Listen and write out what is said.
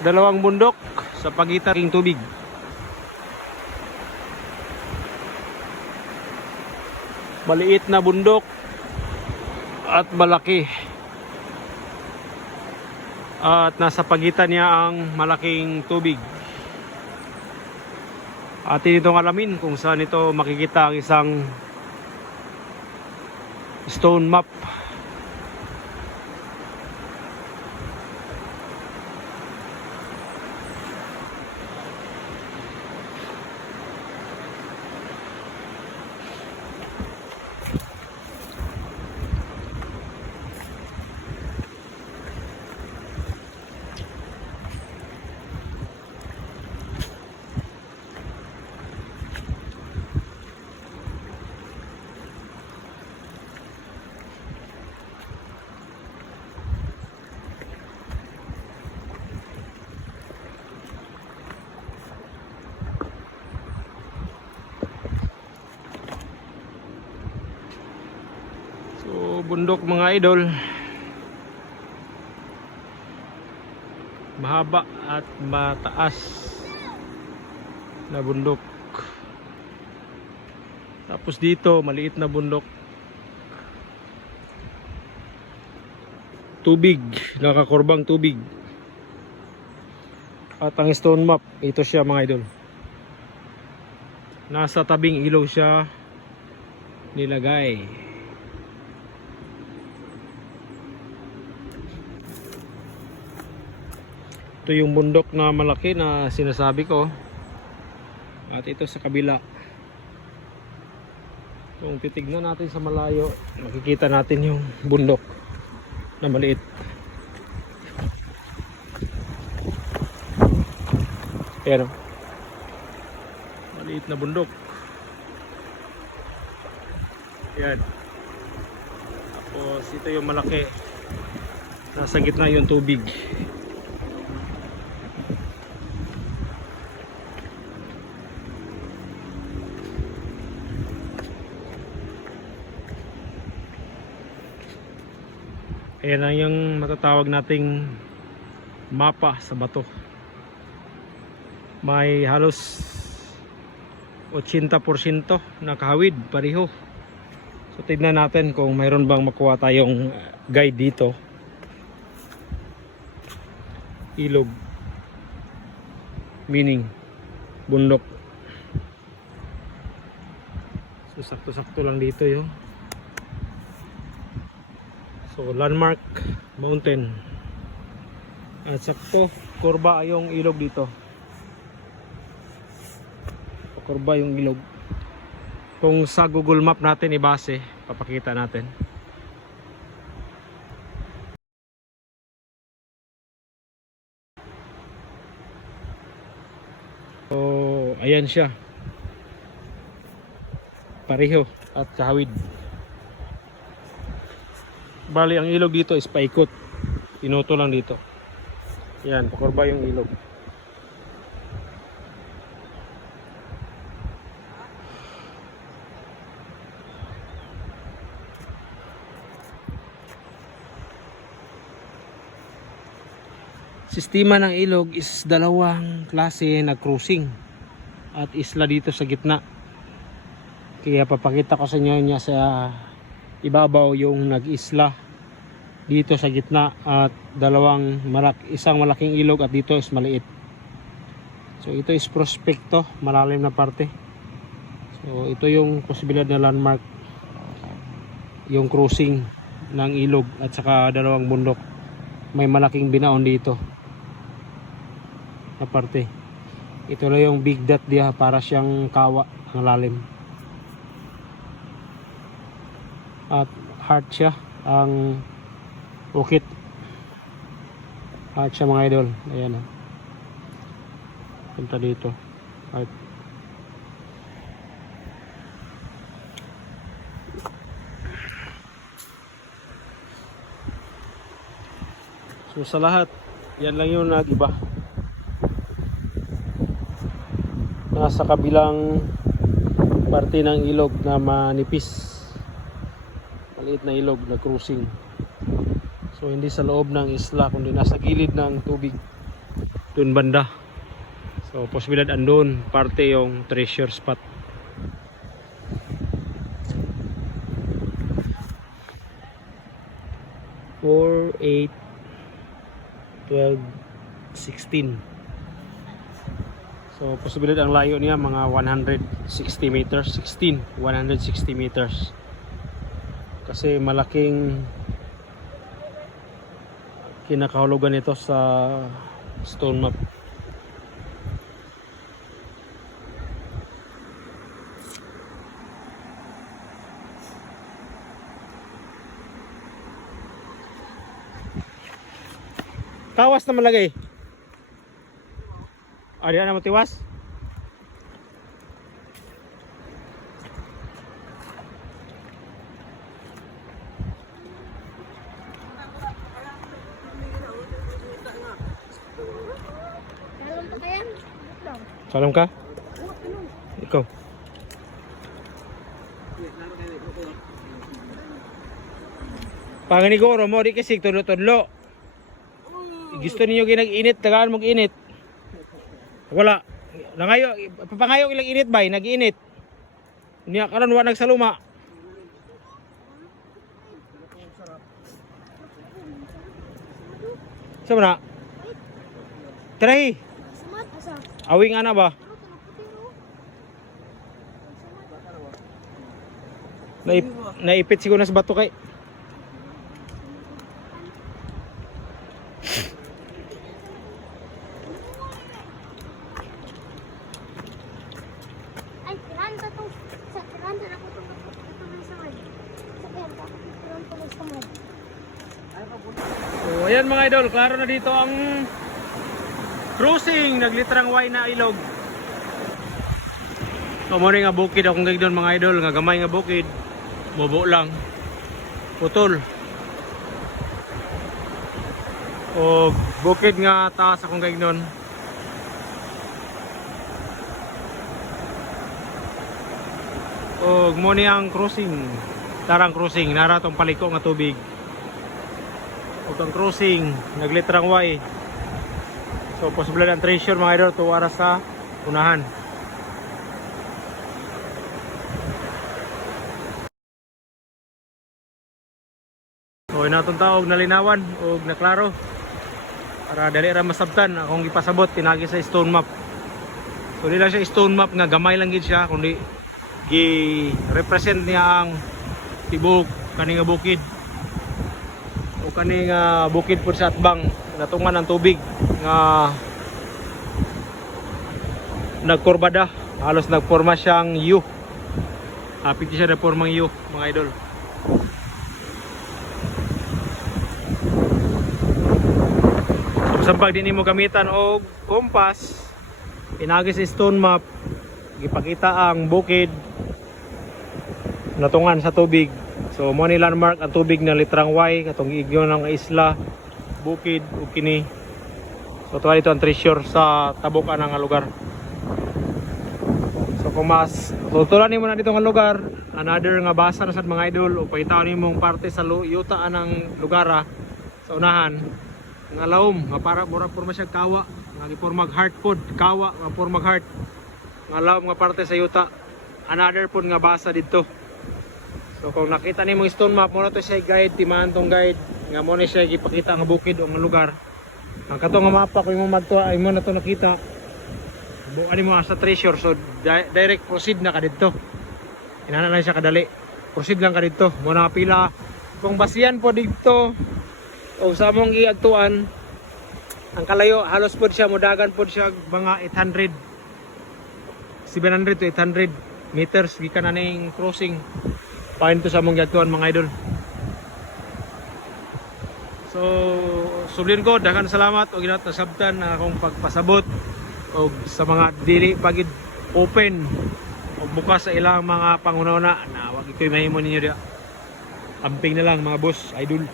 dalawang bundok sa pagitan ng tubig. Maliit na bundok at malaki. At nasa pagitan niya ang malaking tubig. Atin itong alamin kung saan ito makikita ang isang stone map. So, bundok mga idol, mahaba at mataas na bundok. Tapos dito maliit na bundok, tubig, nakakurbang tubig. At ang stone map, ito siya mga idol, nasa tabing ilog siya nilagay. Ito yung bundok na malaki na sinasabi ko. At ito sa kabila. Kung titignan natin sa malayo, makikita natin yung bundok na maliit. Ayan o. Maliit na bundok. Ayan. Tapos ito yung malaki. Nasa gitna yung tubig. Ayan ang yung matatawag nating mapa sa bato. May halos 80% na kahawid pareho. So tignan natin kung mayroon bang makuha tayong guide dito. Ilog, meaning bundok. So sakto-sakto lang dito yun. So landmark mountain. At sakto kurba yung ilog dito. Kurba yung ilog. Kung sa Google Map natin ibase, papakita natin. So ayan siya. Pareho at kahawid. Bali ang ilog dito is paikot. Pinuto lang dito. Yan, pakurba yung ilog. Sistema ng ilog is dalawang klase na cruising at isla dito sa gitna. Kaya papakita ko sa inyo niya sa ibabaw yung nag-isla dito sa gitna at isang malaking ilog at dito is maliit. So ito is prospekto, malalim na parte. So ito yung posibilidad na landmark, yung cruising ng ilog at saka dalawang bundok. May malaking binaon dito na parte. Ito lang yung big dot dia, para siyang kawa ang lalim. At heart siya, ang bukit. Heart siya mga idol. Ayan o. Punta dito. Heart. So sa lahat, yan lang yung nag-iba. Nasa kabilang parte ng ilog na manipis. Maliit na ilog na cruising. So hindi sa loob ng isla kundi nasa gilid ng tubig. Doon banda. So posibilidad andun parte yung treasure spot. Four, 8, 12, 16. So posibilidad ang layo niya mga 160 meters, 160 meters. Kasi malaking kinakahulugan ito sa stone map. Tawas na malagay. Ada na mo tiwas? Salam ka? Ikaw. Panganiguro mo di kasi tudlo-tudlo. Gusto niyo ginag-init, tagaan mag-init. Wala. Nangayo, papangayo ilang init bay, nag-init. Niya karon wa nagsaluma. Sama na. Tirahi. Awing ana ba? Naipit siguro na sa bato kay. So ayan mga idol, klaro na dito ang cruising, naglitrang Y na ilog. So mo nga bukid akong gagdon mga idol, nga gamay nga bukid, bobo lang, putol. O bukid nga taas akong gagdon. O mo ang cruising, tarang cruising, nara tong paliko nga tubig. O tong cruising, naglitrang Y. So possible ang treasure mga idol, tuwara sa unahan. So inatong taog nalinawan o naklaro para dali ra masabtan akong gipasabot tinagi sa stone map. So di lang siya stone map nga gamay lang gid siya kundi gi-represent niya ang tibok kani nga bukid. O kani nga bukid pud sa atbang natungan ang tubig nga nagkurbada, halos nagporma siyang U. Hapit siya nagpormang U mga idol. So pag din mo gamitan og kompas, pinagi sa stone map, ipakita ang bukid natungan sa tubig. So mo ni landmark ang tubig na litrang Y katong igyon ng isla, bukid ug kini. So tuwa dito ang treasure sa tabukan ng lugar. So kung mas tutulan nimo na dito nga lugar, another nga basa na sad mga idol o pakita nimong parte sa yuta ng lugar sa unahan. Nga laom nga para mura porma siya kawa nga gipormag heart pod, kawa nga pormag heart nga laom nga parte sa yuta, another pod nga basa dito. So kung nakita nimo stone map mo na to siya guide, timaan tong guide nga mo na siya gipakita nga bukid o nga lugar. Ang kato nga mapa kung mo magtuwa ay mo na to nakita bukan mo sa treasure. So direct proceed na ka dito, inana lang siya kadali, proceed lang ka dito mo na pila. Kung basihan po dito o sa mong iagtuan ang kalayo halos po siya mudagan po siya mga 700 to 800 meters gikan na ning crossing pain to sa mong iagtuan mga idol. So sublin ko daghang salamat og ginat nasabtan na akong pagpasabot og sa mga dili pagid open o bukas sa ilang mga panguna na wag ito'y mahimo ninyo dia. Amping na lang mga boss, idol.